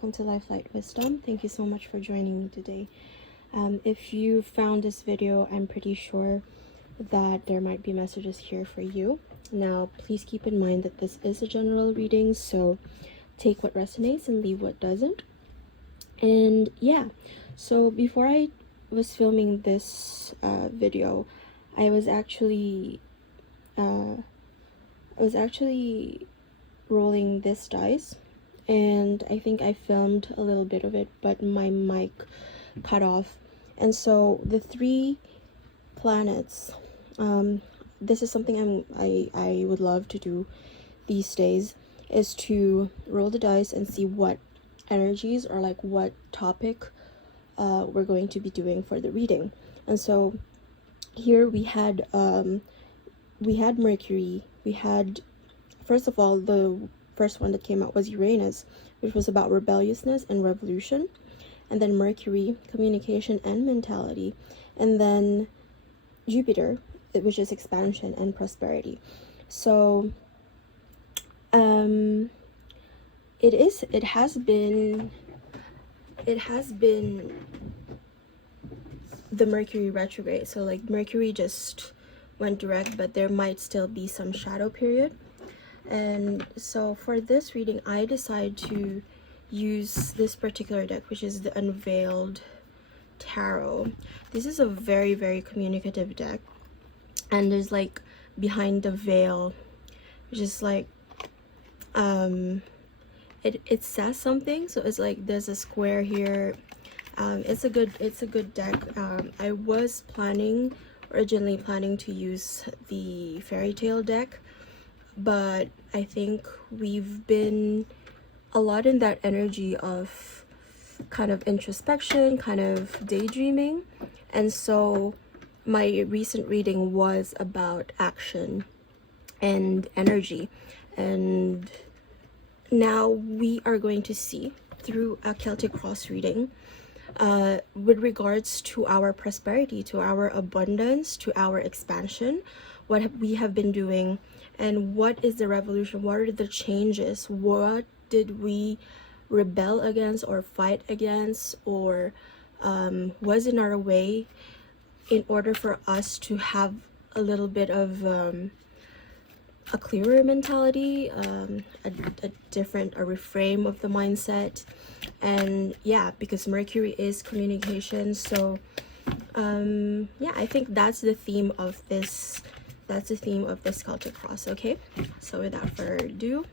welcome to Lifelight Wisdom. Thank you so much for joining me today. If you found this video, I'm pretty sure that there might be messages here for you. Now, please keep in mind that this is a general reading, so take what resonates and leave what doesn't. And yeah, so before I was filming this video, I was actually rolling this dice, and I think I filmed a little bit of it, but my mic cut off. And so the 3 planets, this is something I would love to do these days, is to roll the dice and see what energies or like what topic we're going to be doing for the reading. And so here we had Mercury. We had, first of all, the first one that came out was Uranus, which was about rebelliousness and revolution. And then Mercury, communication and mentality. And then Jupiter, which is expansion and prosperity. So it has been the Mercury retrograde. So like Mercury just went direct, but there might still be some shadow period. And so for this reading, I decided to use this particular deck, which is the Unveiled Tarot. This is a very, very communicative deck, and there's like behind the veil, which is like it says something. So it's like there's a square here. It's a good deck. I was originally planning to use the Fairy Tale deck, but I think we've been a lot in that energy of kind of introspection, kind of daydreaming. And so my recent reading was about action and energy. And now we are going to see through a Celtic cross reading with regards to our prosperity, to our abundance, to our expansion, what we have been doing, and what is the revolution, what are the changes, what did we rebel against or fight against, or was in our way, in order for us to have a little bit of a clearer mentality, a reframe of the mindset. And yeah, because Mercury is communication, so yeah, I think that's the theme of this Celtic cross. Okay, so without further ado,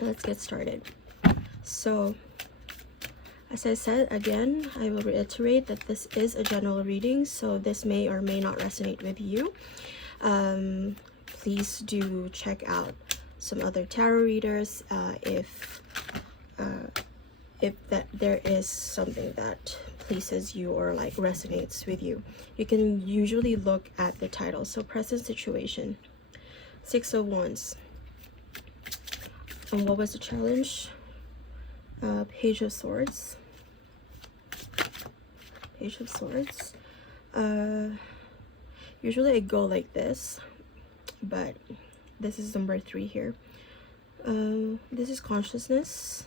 let's get started. So as I said, again, I will reiterate that this is a general reading, so this may or may not resonate with you. Please do check out some other tarot readers if that there is something that pleases you or like resonates with you. You can usually look at the title. So present situation, 6 of Wands. And what was the challenge? Page of Swords. Page of Swords. Usually I go like this, but this is number 3 here. This is consciousness.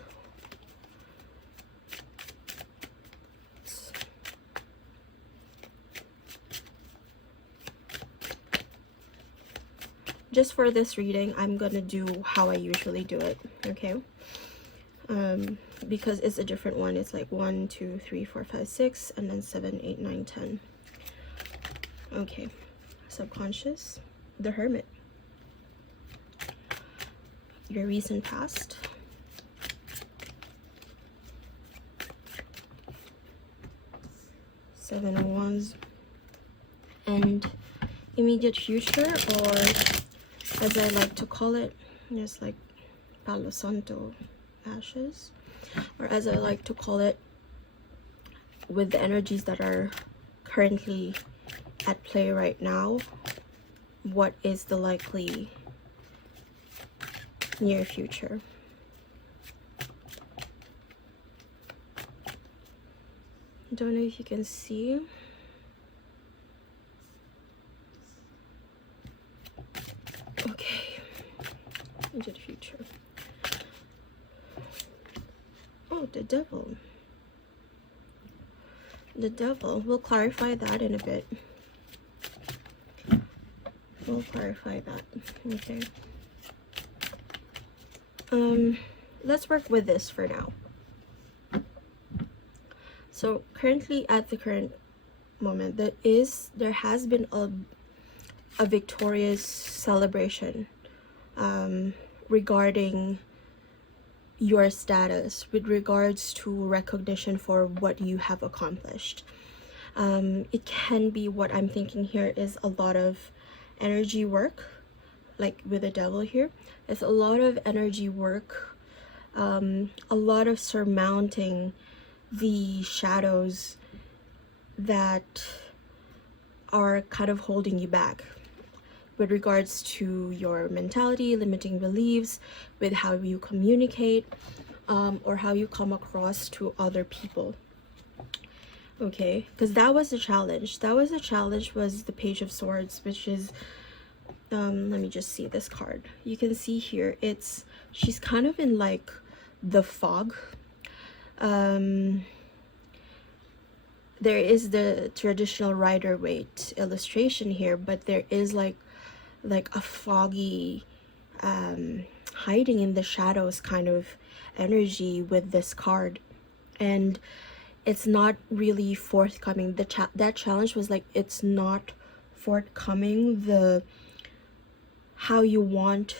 Just for this reading, I'm gonna do how I usually do it, okay? Because it's a different one. It's like 1, 2, 3, 4, 5, 6, and then 7, 8, 9, 10. Okay, subconscious, the Hermit, your recent past, Seven of Wands, and immediate future, or as I like to call it, just like Palo Santo ashes, or as I like to call it, with the energies that are currently at play right now, what is the likely near future? Don't know if you can see. Okay, into the future. Oh, the devil. The devil. We'll clarify that in a bit. We'll clarify that. Okay. Let's work with this for now. So currently, at the current moment, there has been a victorious celebration regarding your status, with regards to recognition for what you have accomplished. It can be, what I'm thinking here is a lot of energy work, like with the devil here. It's a lot of energy work, a lot of surmounting the shadows that are kind of holding you back with regards to your mentality, limiting beliefs, with how you communicate, or how you come across to other people. Okay, because that was the challenge. Was the Page of Swords, which is, let me just see this card. You can see here, she's kind of in like the fog. There is the traditional Rider-Waite illustration here, but there is like a foggy, hiding in the shadows kind of energy with this card, and it's not really forthcoming. That challenge was like, it's not forthcoming how you want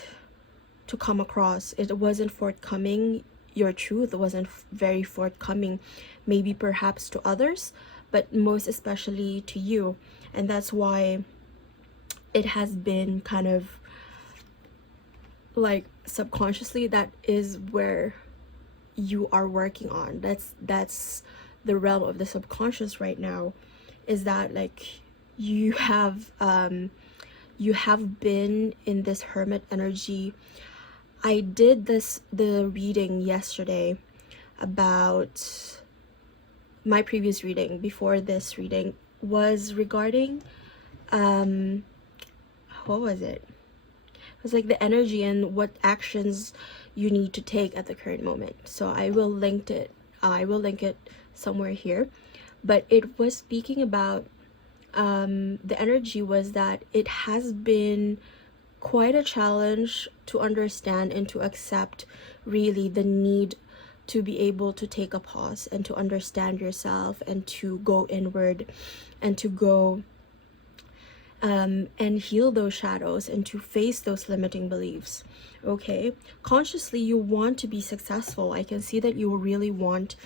to come across. It wasn't forthcoming. Your truth wasn't very forthcoming, maybe perhaps to others, but most especially to you. And that's why it has been kind of like subconsciously, that is where you are working on. That's the realm of the subconscious right now, is that like you have been in this hermit energy. I did the reading yesterday about my previous reading. Before this reading was regarding what was it? It was like the energy and what actions you need to take at the current moment. So I will link it somewhere here. But it was speaking about the energy was that it has been quite a challenge to understand and to accept really the need to be able to take a pause and to understand yourself and to go inward and to go and heal those shadows and to face those limiting beliefs. Okay, consciously you want to be successful. I can see that you really want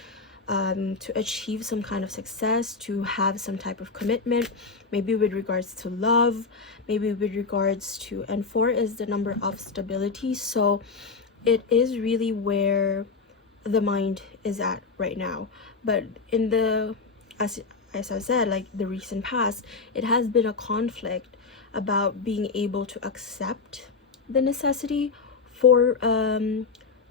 to achieve some kind of success, to have some type of commitment, maybe with regards to love, maybe with regards to, and 4 is the number of stability. So it is really where the mind is at right now. But in the, as I said, like the recent past, it has been a conflict about being able to accept the necessity for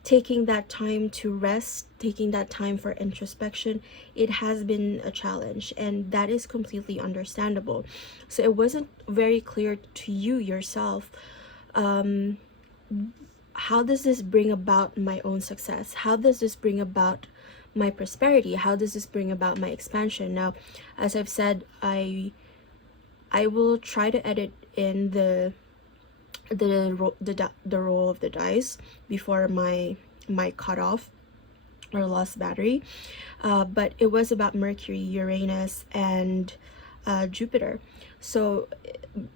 taking that time to rest, taking that time for introspection. It has been a challenge, and that is completely understandable. So it wasn't very clear to you yourself, how does this bring about my own success? How does this bring about my prosperity? How does this bring about my expansion? Now, as I've said, I will try to edit in the roll of the dice before my cutoff or lost battery, but it was about Mercury, Uranus, and Jupiter. So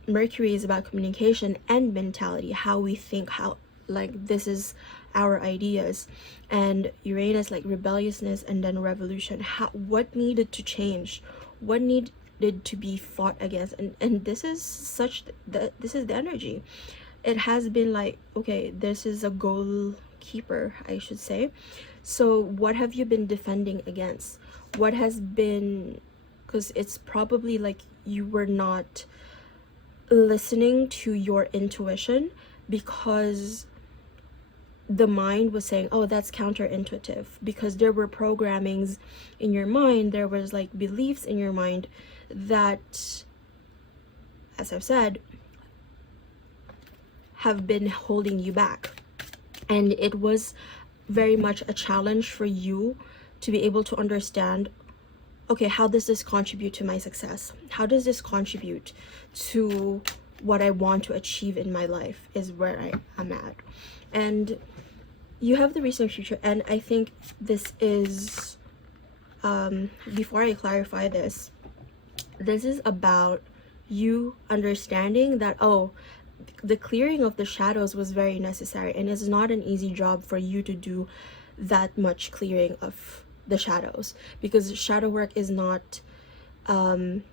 Mercury is about communication and mentality, how we think, how like this is our ideas, and Uranus like rebelliousness and then revolution, what needed to change, what needed to be fought against, and this is this is the energy. It has been like, okay, this is a goalkeeper, I should say. So what have you been defending against? What has been, because it's probably like you were not listening to your intuition because the mind was saying, oh, that's counterintuitive, because there were programmings in your mind, there was like beliefs in your mind that, as I've said, have been holding you back. And it was very much a challenge for you to be able to understand, okay, how does this contribute to my success? How does this contribute to what I want to achieve in my life, is where I am at. And you have the recent future, and I think this is, before I clarify this is about you understanding that, oh, the clearing of the shadows was very necessary, and it's not an easy job for you to do that much clearing of the shadows, because shadow work is not an,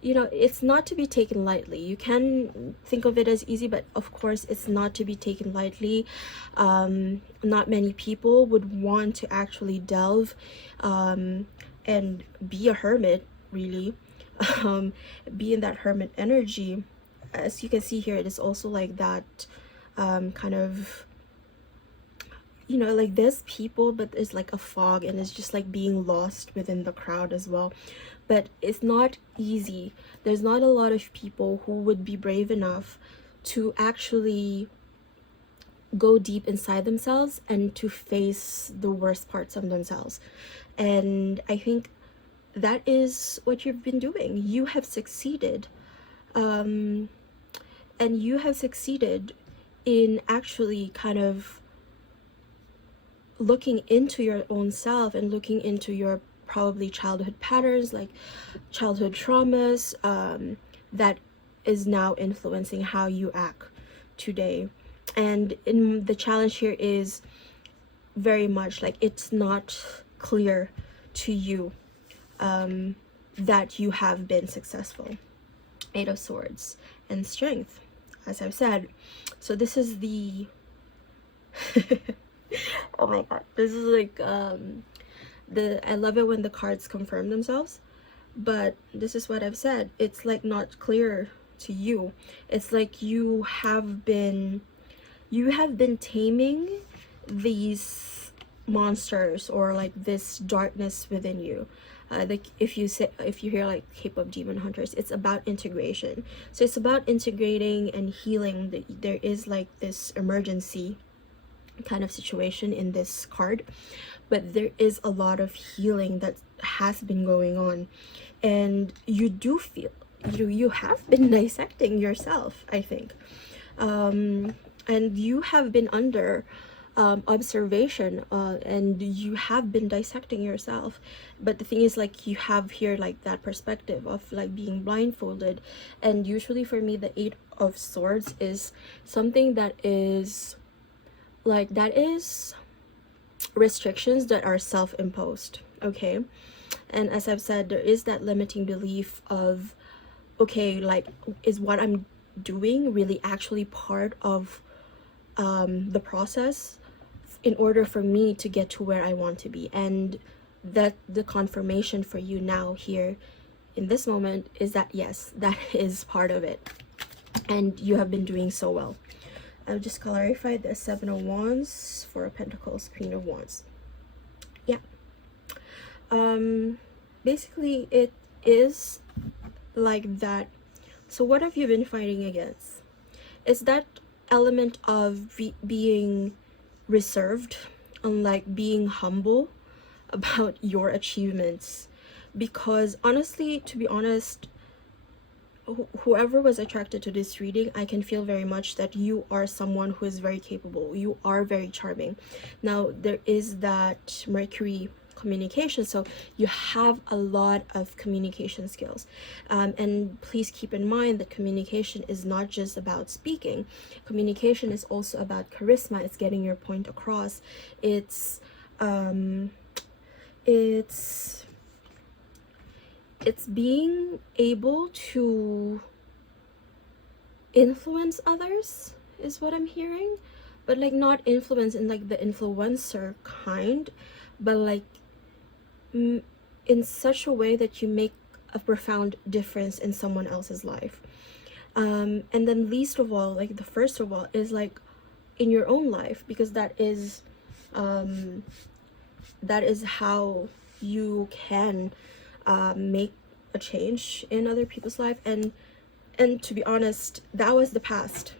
you know, it's not to be taken lightly. You can think of it as easy, but of course it's not to be taken lightly. Not many people would want to actually delve and be a hermit, really. Be in that hermit energy. As you can see here, it is also like that, kind of, you know, like there's people, but there's like a fog, and it's just like being lost within the crowd as well. But it's not easy. There's not a lot of people who would be brave enough to actually go deep inside themselves and to face the worst parts of themselves. And I think that is what you've been doing. You have succeeded, and you have succeeded in actually kind of looking into your own self and looking into your probably childhood patterns, like childhood traumas, that is now influencing how you act today. And in the challenge here is very much like, it's not clear to you that you have been successful. Eight of Swords and Strength, as I've said. So this is the oh my god, this is like I love it when the cards confirm themselves, but this is what I've said. It's like not clear to you. It's like you have been taming these monsters, or like this darkness within you. Like if you hear like K-pop demon hunters, it's about integration. So it's about integrating and healing. There is like this emergency kind of situation in this card, but there is a lot of healing that has been going on, and you do feel you have been dissecting yourself, I think, and you have been under observation, and you have been dissecting yourself. But the thing is, like, you have here like that perspective of like being blindfolded, and usually for me the Eight of Swords is something that is like, that is restrictions that are self-imposed, okay? And as I've said, there is that limiting belief of, okay, like, is what I'm doing really actually part of the process in order for me to get to where I want to be? And that the confirmation for you now here in this moment is that yes, that is part of it, and you have been doing so well. I'll just clarify the Seven of Wands, Four of Pentacles, Queen of Wands. Yeah. Basically it is like that. So what have you been fighting against? It's that element of being reserved, and like being humble about your achievements. Because honestly, to be honest, whoever was attracted to this reading, I can feel very much that you are someone who is very capable. You are very charming. Now there is that Mercury communication, so you have a lot of communication skills, and please keep in mind that communication is not just about speaking. Communication is also about charisma. It's getting your point across. It's being able to influence others is what I'm hearing, but like not influence in like the influencer kind, but like in such a way that you make a profound difference in someone else's life. And then least of all, like the first of all, is like in your own life, because that is how you can make a change in other people's life. And to be honest, that was the past.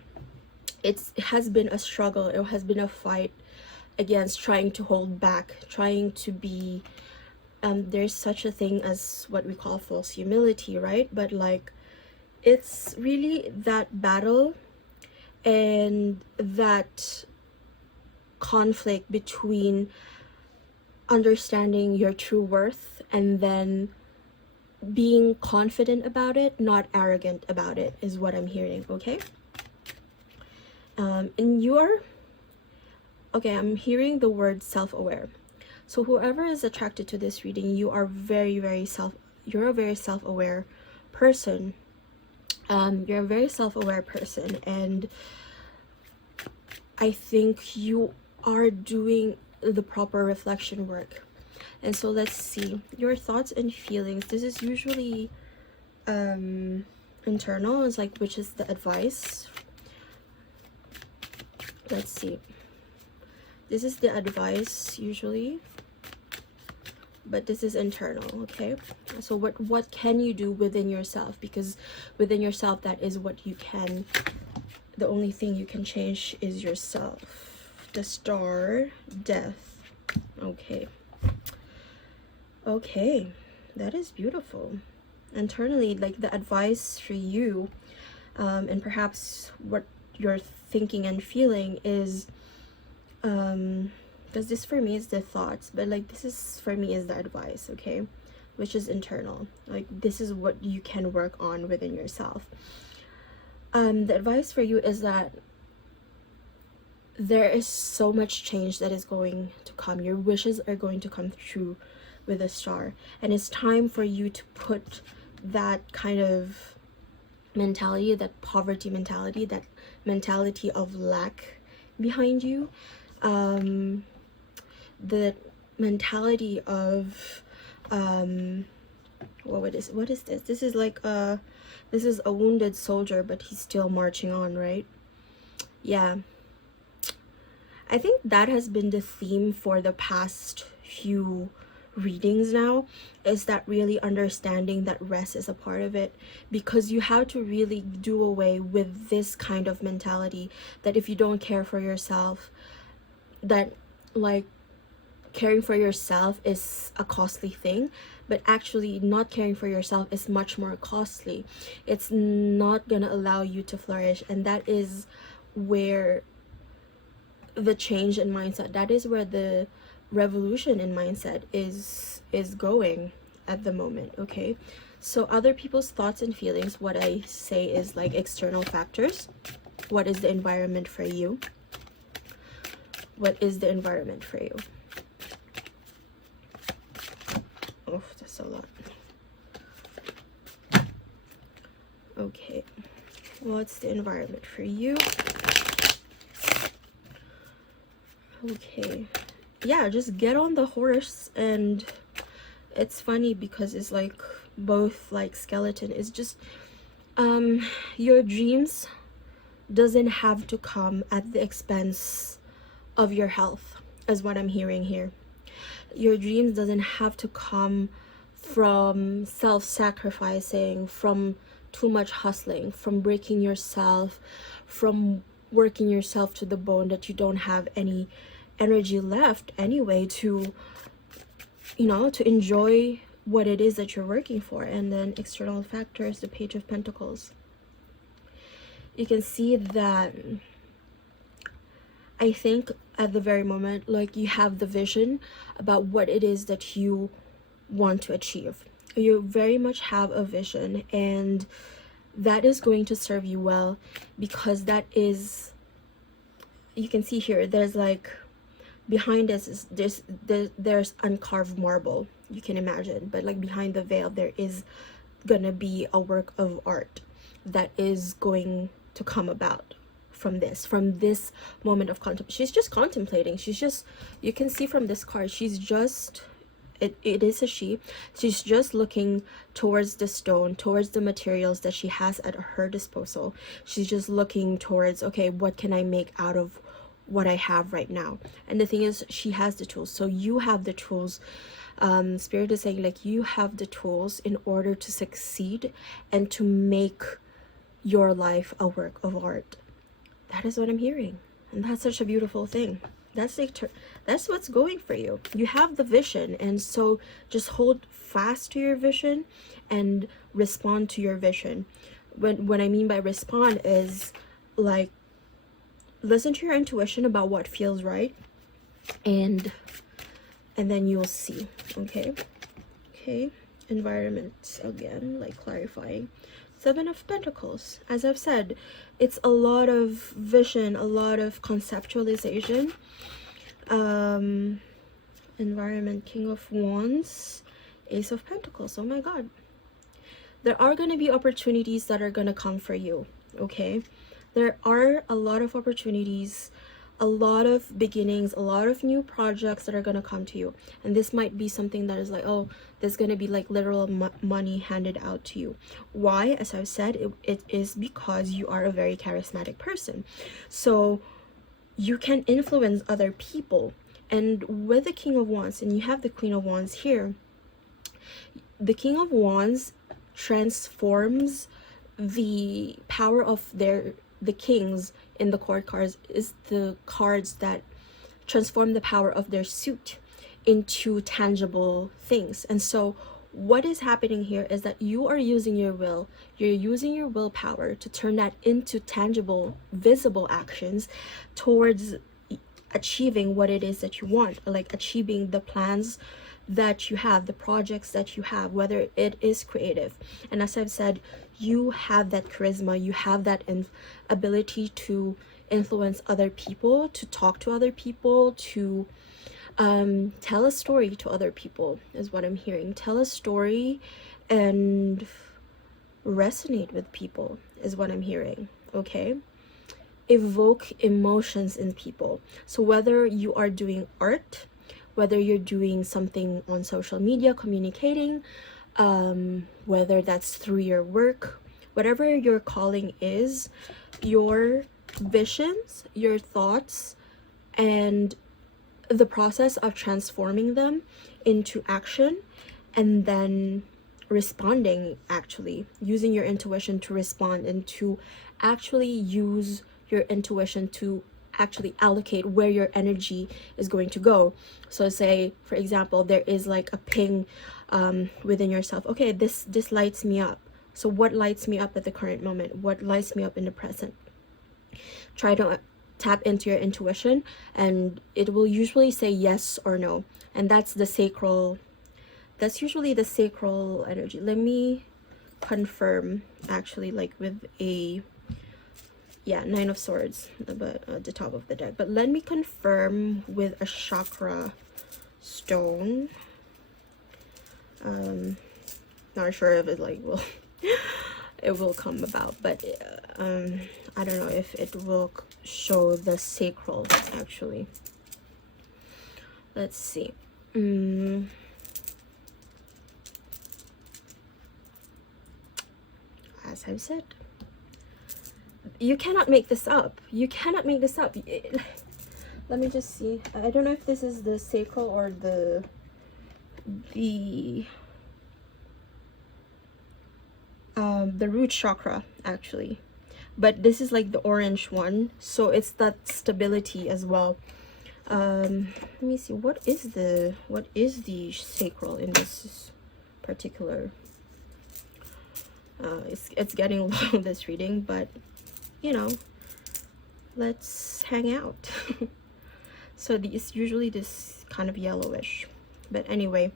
it has been a struggle, it has been a fight against trying to hold back, trying to be there's such a thing as what we call false humility, right? But like, it's really that battle and that conflict between understanding your true worth and then being confident about it, not arrogant about it, is what I'm hearing. Okay. And you're okay, I'm hearing the word self-aware. So whoever is attracted to this reading, you are you're a very self-aware person. You're a very self-aware person, and I think you are doing the proper reflection work. And so let's see your thoughts and feelings. This is usually internal. It's like, which is the advice. Let's see. This is the advice usually, but this is internal. Okay, so what can you do within yourself? Because within yourself, that is what you can, the only thing you can change is yourself. The Star, Death. Okay, that is beautiful. Internally, like the advice for you, and perhaps what you're thinking and feeling is, because this for me is the thoughts, but like this is for me is the advice. Okay, which is internal. Like, this is what you can work on within yourself. The advice for you is that there is so much change that is going to come. Your wishes are going to come true with a Star, and it's time for you to put that kind of mentality, that poverty mentality, that mentality of lack behind you. The mentality of what is this? This is like this is a wounded soldier, but he's still marching on, right? Yeah, I think that has been the theme for the past few readings now, is that really understanding that rest is a part of it, because you have to really do away with this kind of mentality that if you don't care for yourself, that like caring for yourself is a costly thing, but actually not caring for yourself is much more costly. It's not gonna allow you to flourish, and that is where the change in mindset, that is where the revolution in mindset is going at the moment. Okay, so other people's thoughts and feelings, what I say is like external factors. What is the environment for you? What is the environment for you? Oh, that's a lot. Okay, what's the environment for you? Okay, yeah, just get on the horse. And it's funny because it's like both like skeleton. It's just your dreams doesn't have to come at the expense of your health, is what I'm hearing here. Your dreams doesn't have to come from self-sacrificing, from too much hustling, from breaking yourself, from working yourself to the bone that you don't have any energy left anyway to, you know, to enjoy what it is that you're working for. And then external factors, the Page of Pentacles. You can see that I think at the very moment, like, you have the vision about what it is that you want to achieve. You very much have a vision, and that is going to serve you well, because that is, you can see here, there's like behind us is there's uncarved marble, you can imagine, but like behind the veil there is gonna be a work of art that is going to come about from this moment of contemplation. She's just contemplating. She's just, you can see from this card, she's just, it is a she's just looking towards the stone, towards the materials that she has at her disposal. She's just looking towards, okay, what can I make out of what I have right now? And the thing is, she has the tools. So you have the tools. Spirit is saying, like, you have the tools in order to succeed and to make your life a work of art. That is what I'm hearing. And that's such a beautiful thing. That's like, that's what's going for you. You have the vision, and so just hold fast to your vision and respond to your vision. What I mean by respond is like, listen to your intuition about what feels right, and then you'll see. Okay, environment again, like clarifying. 7 of Pentacles. As I've said, it's a lot of vision, a lot of conceptualization. Environment, King of Wands, Ace of Pentacles. Oh my God. There are going to be opportunities that are going to come for you, okay? There are a lot of opportunities, a lot of beginnings, a lot of new projects that are going to come to you. And this might be something that is like, oh, there's going to be like literal money handed out to you. Why? As I've said, it is because you are a very charismatic person. So you can influence other people. And with the King of Wands, and you have the Queen of Wands here, the King of Wands transforms the power of the kings in the court cards, is the cards that transform the power of their suit into tangible things. And so what is happening here is that you are using your will, you're using your willpower to turn that into tangible, visible actions towards achieving what it is that you want, like achieving the plans that you have, the projects that you have, whether it is creative. And as I've said, you have that charisma, you have that ability to influence other people, to talk to other people, to tell a story to other people, is what I'm hearing. Tell a story and resonate with people is what I'm hearing. Okay, evoke emotions in people. So whether you are doing art, whether you're doing something on social media, communicating, whether that's through your work, whatever your calling is, your visions, your thoughts, and the process of transforming them into action, and then responding, actually using your intuition to respond, and to actually use your intuition to actually allocate where your energy is going to go. So say, for example, there is like a ping within yourself. Okay, this lights me up. So what lights me up at the current moment? What lights me up in the present? Try to tap into your intuition, and it will usually say yes or no. And that's the sacral, that's usually the sacral energy. Let me confirm, actually, like with a, yeah, 9 of Swords, but at the top of the deck. But let me confirm with a chakra stone. Not sure if it like will it will come about, but I don't know if it will show the sacral, actually. Let's see. As I've said, you cannot make this up. You cannot make this up. Let me just see. I don't know if this is the sacral or the root chakra, actually. But this is like the orange one, so it's that stability as well. Let me see, what is the sacral in this particular, it's getting long, this reading, but you know, let's hang out. So it's usually this kind of yellowish, but anyway,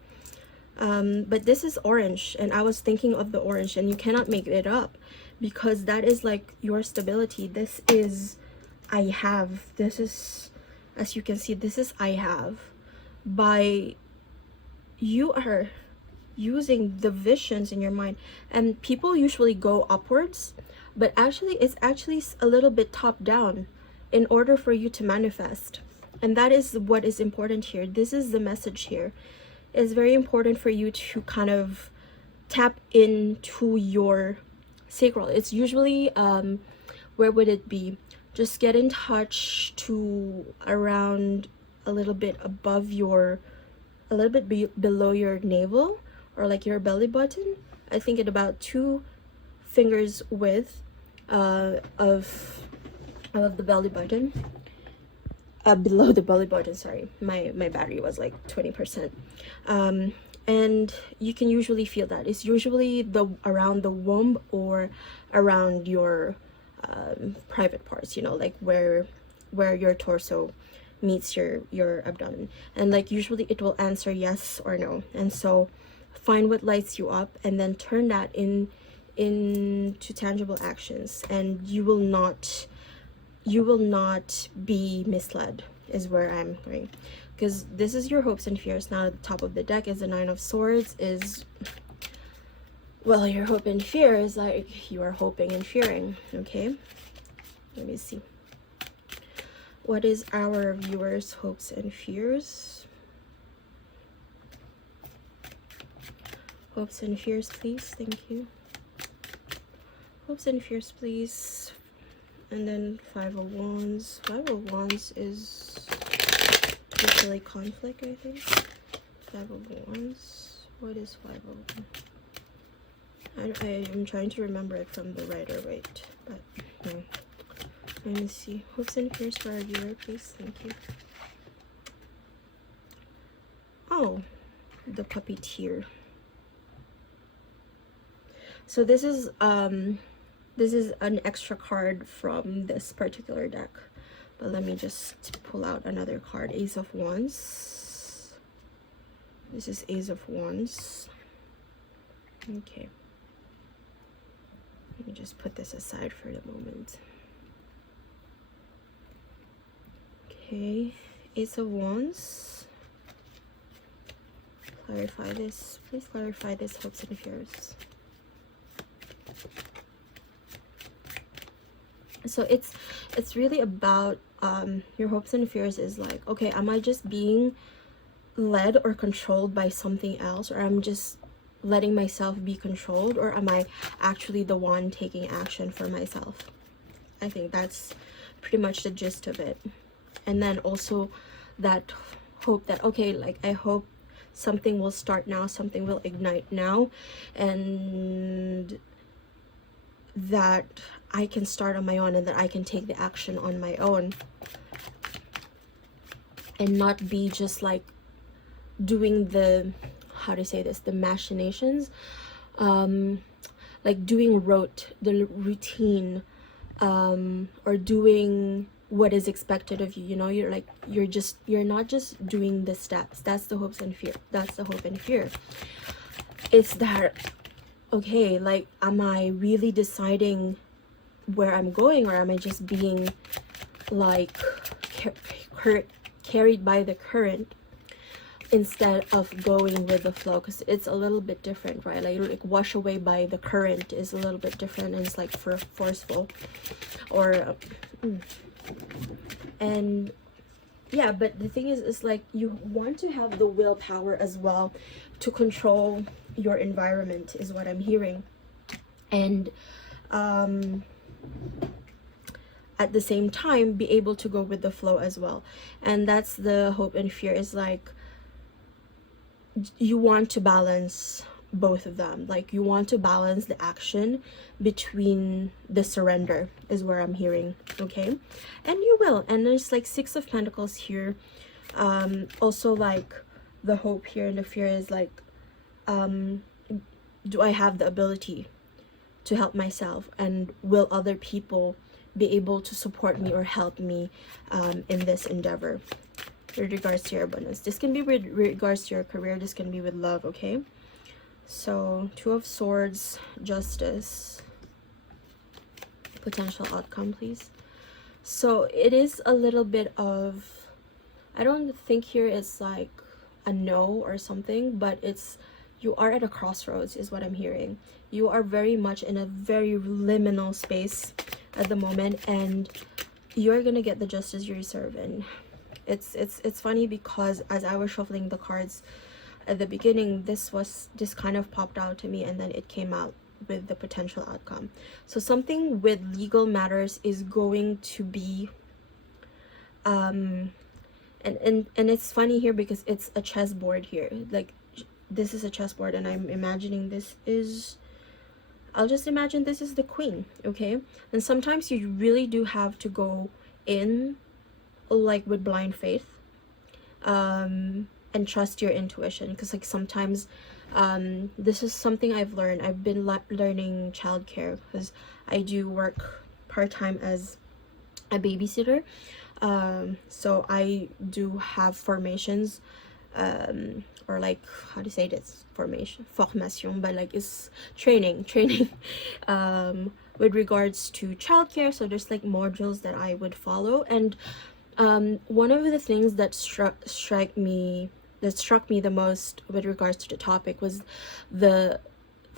but this is orange, and I was thinking of the orange, and you cannot make it up, because that is like your stability. This is I have. This is, as you can see, this is I have. By you are using the visions in your mind, and people usually go upwards, but actually it's actually a little bit top down in order for you to manifest. And that is what is important here. This is the message here. It's very important for you to kind of tap into your sacral. It's usually where would it be? Just get in touch to around a little bit above your, a little bit below your navel, or like your belly button. I think at about 2 fingers width of above the belly button, below the belly button, sorry, my battery was like 20%. And you can usually feel that it's usually the around the womb or around your private parts, you know, like where your torso meets your abdomen. And like usually it will answer yes or no. And so find what lights you up and then turn that into tangible actions, and you will not be misled, is where I'm going. Because this is your hopes and fears. Now at the top of the deck is the Nine of Swords. Is, well, your hope and fear is like you are hoping and fearing. Okay, let me see. What is our viewers' hopes and fears? Hopes and fears, please. Thank you. Hopes and fears, please. And then Five of Wands. Five of Wands is usually conflict, I think. Five of Wands. What is Five of Wands? I am trying to remember it from the right or right, but no. Let me see. Hopes and fears for our viewer, please. Thank you. Oh, the Puppeteer. So this is an extra card from this particular deck. But let me just pull out another card. Ace of Wands. This is Ace of Wands. Okay. Let me just put this aside for the moment. Okay. Ace of Wands. Clarify this. Please clarify this hopes and fears. So it's really about your hopes and fears is like, okay, am I just being led or controlled by something else, or I'm just letting myself be controlled, or am I actually the one taking action for myself? I think that's pretty much the gist of it. And then also that hope that, okay, like I hope something will start now, something will ignite now, and that I can start on my own, and that I can take the action on my own, and not be just like doing the, how to say this, the machinations, like doing the routine, or doing what is expected of you. You know, you're not just doing the steps. That's the hopes and fear. That's the hope and fear. It's that, okay, like, am I really deciding where I'm going, or am I just being like carried by the current instead of going with the flow? Because it's a little bit different, right? Like wash away by the current is a little bit different, and it's like forceful, or and yeah. But the thing is like you want to have the willpower as well to control your environment, is what I'm hearing. And at the same time be able to go with the flow as well. And that's the hope and fear, is like you want to balance both of them. Like you want to balance the action between the surrender, is where I'm hearing. Okay, and you will. And there's like Six of Pentacles here. Also like the hope here and the fear is like, do I have the ability to help myself, and will other people be able to support me or help me in this endeavor with regards to your abundance? This can be with regards to your career, this can be with love. Okay, so Two of Swords, Justice, potential outcome, please. So it is a little bit of, I don't think here it's like a no or something, but it's, you are at a crossroads, is what I'm hearing. You are very much in a very liminal space at the moment, and you're gonna get the justice you deserve. And it's funny because as I was shuffling the cards at the beginning, this kind of popped out to me, and then it came out with the potential outcome. So something with legal matters is going to be and it's funny here because it's a chessboard here. Like this is a chessboard, and I'm imagining this is I'll just imagine this is the queen, okay? And sometimes you really do have to go in like with blind faith, and trust your intuition, because like sometimes this is something I've learned. I've been learning childcare because I do work part-time as a babysitter, so I do have formations, or like, how to say this, formation, but like it's training with regards to childcare. So there's like modules that I would follow, and one of the things that struck me the most with regards to the topic was the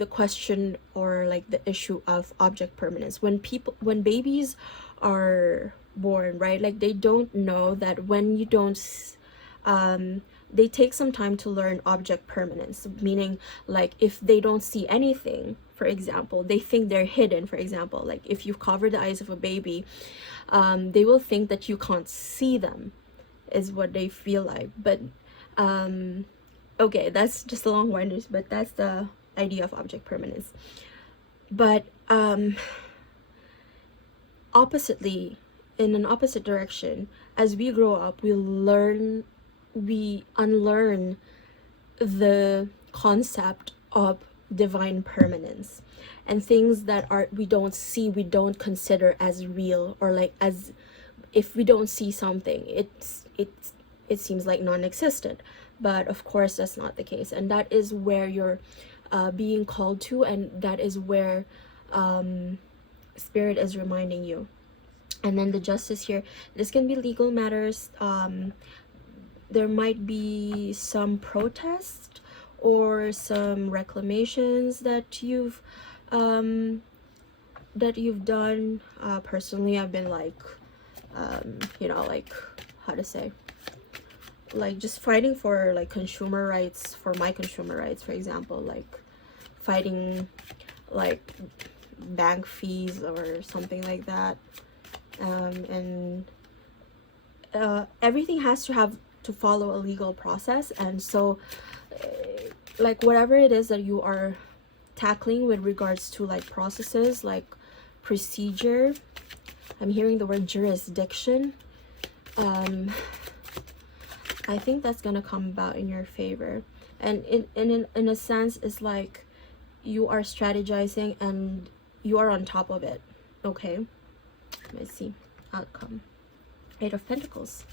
question, or like the issue of object permanence. When babies are born, right, like they don't know that when you don't they take some time to learn object permanence, meaning like if they don't see anything, for example, they think they're hidden. For example, like if you cover the eyes of a baby, they will think that you can't see them, is what they feel like. But okay, that's just a long winders, but that's the idea of object permanence. But oppositely, in an opposite direction, as we grow up, we unlearn the concept of divine permanence, and things that we don't see, we don't consider as real, or like, as if we don't see something, it seems like non-existent. But of course that's not the case, and that is where you're being called to, and that is where spirit is reminding you. And then the justice here, this can be legal matters. There might be some protest or some reclamations that you've done. Personally, I've been like like, how to say, like just fighting for like consumer rights, for my consumer rights, for example, like fighting like bank fees or something like that. And everything has to follow a legal process. And so like whatever it is that you are tackling with regards to like processes, like procedure, I'm hearing the word jurisdiction, I think that's gonna come about in your favor. And in a sense, it's like you are strategizing and you are on top of it. Okay, let's see outcome. 8 of Pentacles.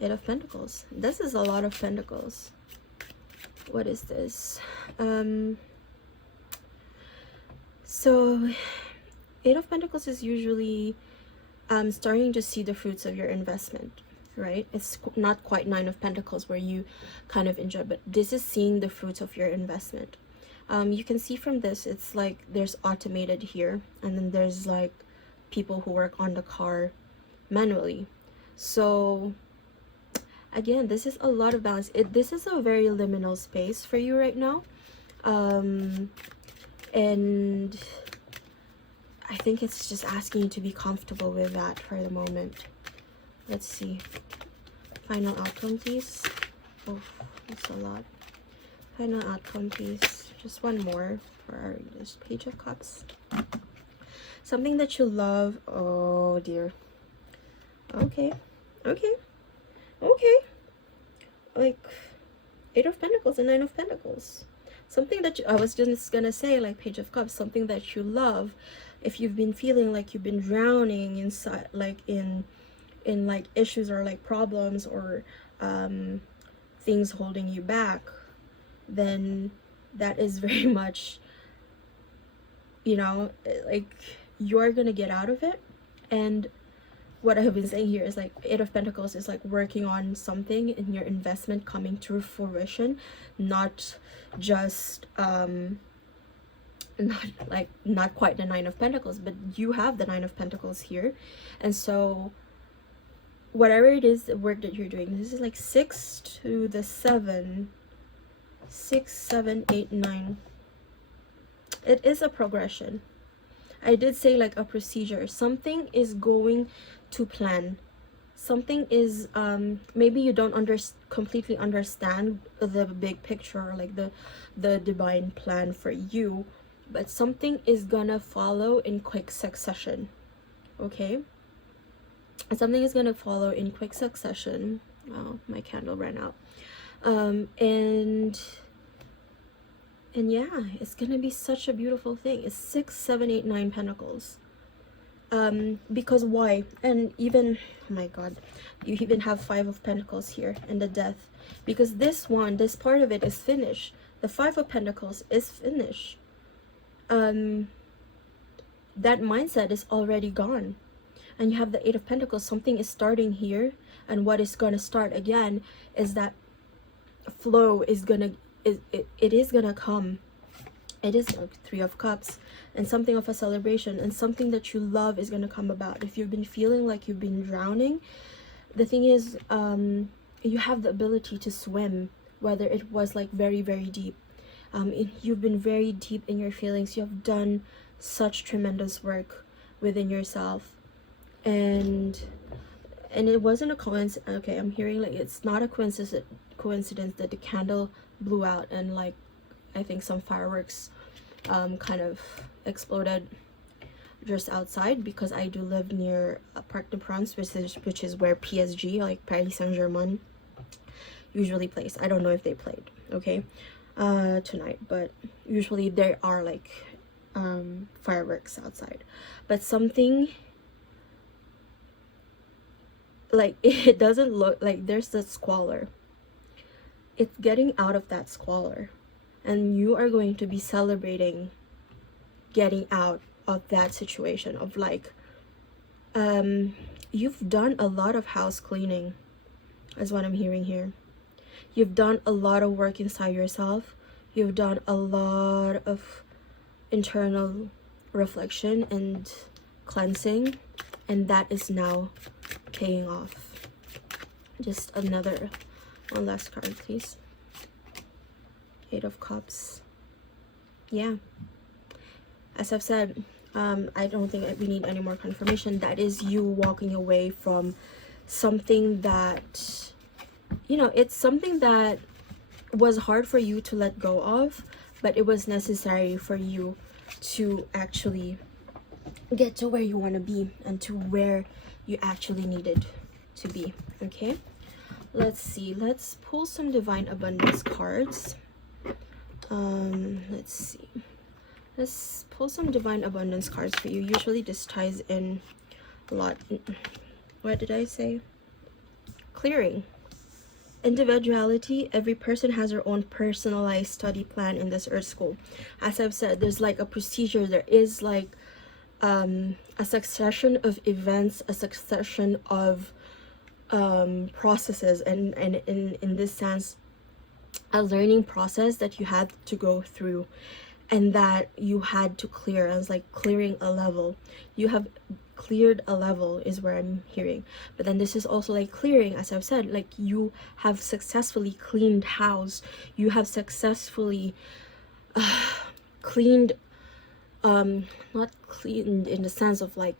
8 of Pentacles. This is a lot of pentacles. What is this? So 8 of Pentacles is usually starting to see the fruits of your investment, right? It's not quite 9 of Pentacles where you kind of enjoy, but this is seeing the fruits of your investment. You can see from this, it's like there's automated here, and then there's like people who work on the car manually. So again, this is a lot of balance. This is a very liminal space for you right now, and I think it's just asking you to be comfortable with that for the moment. Let's see. Final outcome, please. Oh, that's a lot. Final outcome, please. Just one more for this Page of Cups. Something that you love. Oh dear. Okay. Like 8 of Pentacles and 9 of Pentacles. Something that I was just gonna say, like Page of Cups, something that you love. If you've been feeling like you've been drowning inside, like in like issues or like problems or things holding you back, then that is very much, like you're gonna get out of it. And what I've been saying here is like 8 of Pentacles is like working on something in your investment coming to fruition, not just not quite the 9 of Pentacles, but you have the 9 of Pentacles here. And so whatever it is, the work that you're doing, this is like 6 to the 7, 6, 7, 8, 9. It is a progression. I did say like a procedure. Something is going to plan. Something is maybe you don't completely understand the big picture, or like the divine plan for you, but something is gonna follow in quick succession. Okay, something is gonna follow in quick succession. Oh, my candle ran out. And yeah, it's gonna be such a beautiful thing. It's 6, 7, 8, 9 pentacles. Because why? And even, oh my god, you even have 5 of pentacles here and the death, because this part of it is finished. The 5 of pentacles is finished. That mindset is already gone. And you have the 8 of pentacles. Something is starting here, and what is going to start again is that flow is gonna it is gonna come. It is like 3 of cups, and something of a celebration, and something that you love is gonna come about. If you've been feeling like you've been drowning, the thing is, you have the ability to swim, whether it was like very, very deep. You've been very deep in your feelings. You have done such tremendous work within yourself, and it wasn't a coincidence. Okay, I'm hearing like it's not a coincidence that the candle blew out, and like I think some fireworks kind of exploded just outside, because I do live near Parc des Princes, which is where PSG, like Paris Saint-Germain, usually plays. I don't know if they played, okay, tonight, but usually there are like fireworks outside. But something like it doesn't look like there's the squalor. It's getting out of that squalor, and you are going to be celebrating getting out of that situation of like you've done a lot of house cleaning, is what I'm hearing here. You've done a lot of work inside yourself. You've done a lot of internal reflection and cleansing, and that is now paying off. Just another one last card, please. 8 of Cups. Yeah, as I've said, I don't think we need any more confirmation. That is you walking away from something that, you know, it's something that was hard for you to let go of, but it was necessary for you to actually get to where you want to be and to where you actually needed to be. Okay, let's see, let's pull some divine abundance cards. Let's see, let's pull some divine abundance cards for you. Usually this ties in a lot. What did I say? Clearing. Individuality. Every person has their own personalized study plan in this earth school. As I've said, there's like a procedure. There is like a succession of events, a succession of processes, and in this sense, a learning process that you had to go through and that you had to clear. I was like clearing a level. You have cleared a level is where I'm hearing, but then this is also like clearing, as I've said, like you have successfully cleaned house. You have successfully cleaned, not cleaned in the sense of like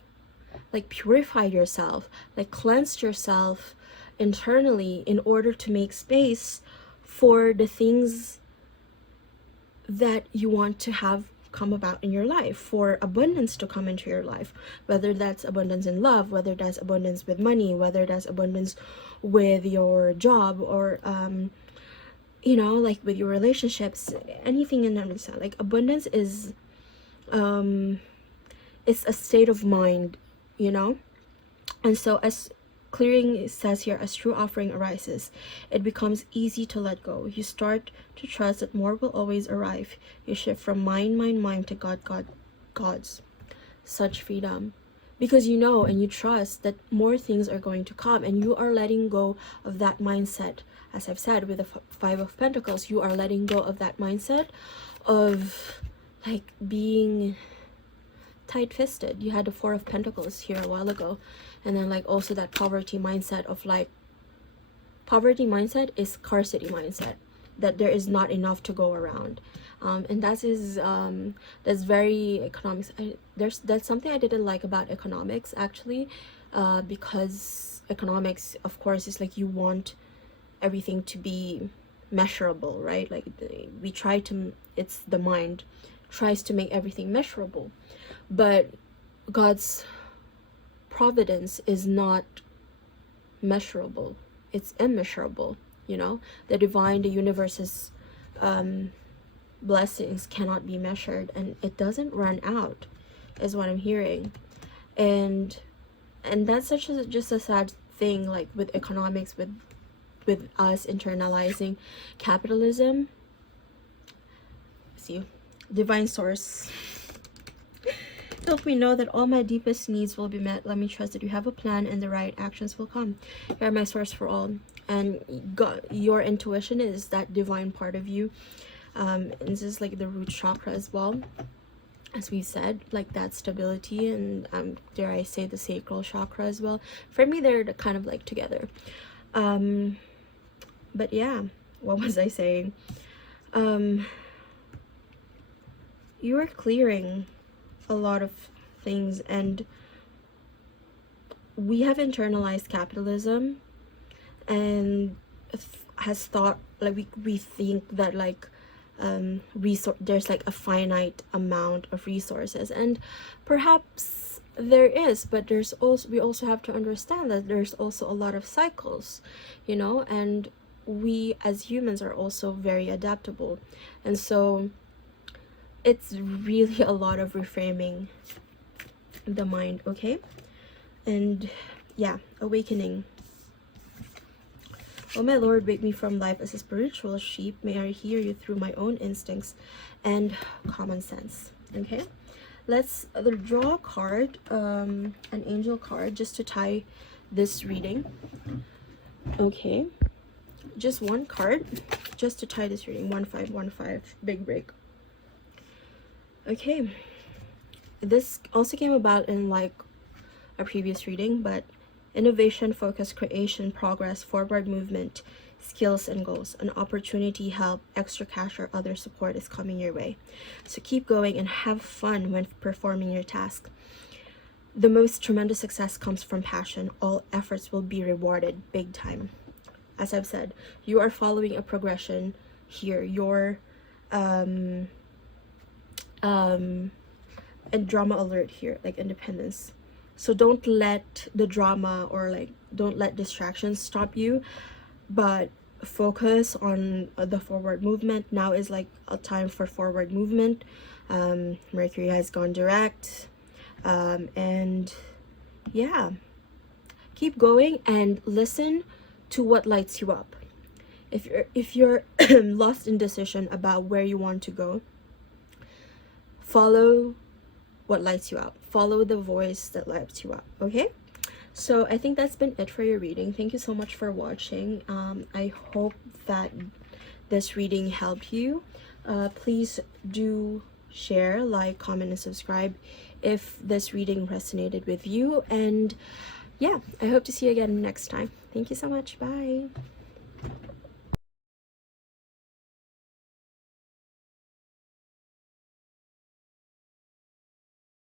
purified yourself, like cleansed yourself internally in order to make space for the things that you want to have come about in your life, for abundance to come into your life, whether that's abundance in love, whether that's abundance with money, whether that's abundance with your job, or you know, like with your relationships, anything in that. Like abundance is it's a state of mind, you know. And so as clearing says here, as true offering arises, it becomes easy to let go. You start to trust that more will always arrive. You shift from mind to God's. Such freedom. Because you know and you trust that more things are going to come, and you are letting go of that mindset. As I've said, with the 5 of Pentacles, you are letting go of that mindset of like being tight-fisted. You had the 4 of Pentacles here a while ago, and then like also that poverty mindset of like, poverty mindset is scarcity mindset, that there is not enough to go around, and that is that's very economics. That's something I didn't like about economics actually, because economics, of course, is like you want everything to be measurable, right? Like we try to, it's the mind, tries to make everything measurable. But God's providence is not measurable, it's immeasurable. You know, the divine, the universe's blessings cannot be measured, and it doesn't run out, is what I'm hearing. And that's such a just a sad thing, like with economics, with us internalizing capitalism. See, divine source, help me know that all my deepest needs will be met. Let me trust that you have a plan and the right actions will come. You are my source for all. And God, your intuition is that divine part of you. And this is like the root chakra as well, as we said, like that stability, and dare I say the sacral chakra as well. For me, they're kind of like together. But yeah, what was I saying? You are clearing a lot of things, and we have internalized capitalism and has thought, like we think that like there's like a finite amount of resources, and perhaps there is, but there's also, we also have to understand that there's also a lot of cycles, you know, and we as humans are also very adaptable. And so it's really a lot of reframing the mind, okay? And yeah, awakening. Oh my Lord, wake me from life as a spiritual sheep. May I hear you through my own instincts and common sense. Okay, let's draw a card, an angel card, just to tie this reading. Okay, just one card, just to tie this reading. 1515, big break. Okay, this also came about in like a previous reading, but innovation, focus, creation, progress, forward movement, skills and goals, an opportunity, help, extra cash, or other support is coming your way. So keep going and have fun when performing your task. The most tremendous success comes from passion. All efforts will be rewarded big time. As I've said, you are following a progression here. You're and drama alert here, like independence. So don't let the drama or like don't let distractions stop you, but focus on the forward movement. Now is like a time for forward movement. Mercury has gone direct, and yeah, keep going and listen to what lights you up. If you're lost in decision about where you want to go, follow what lights you up. Follow the voice that lights you up. Okay, so I think that's been it for your reading. Thank you so much for watching. I hope that this reading helped you. Please do share, like, comment, and subscribe if this reading resonated with you. And yeah, I hope to see you again next time. Thank you so much. Bye.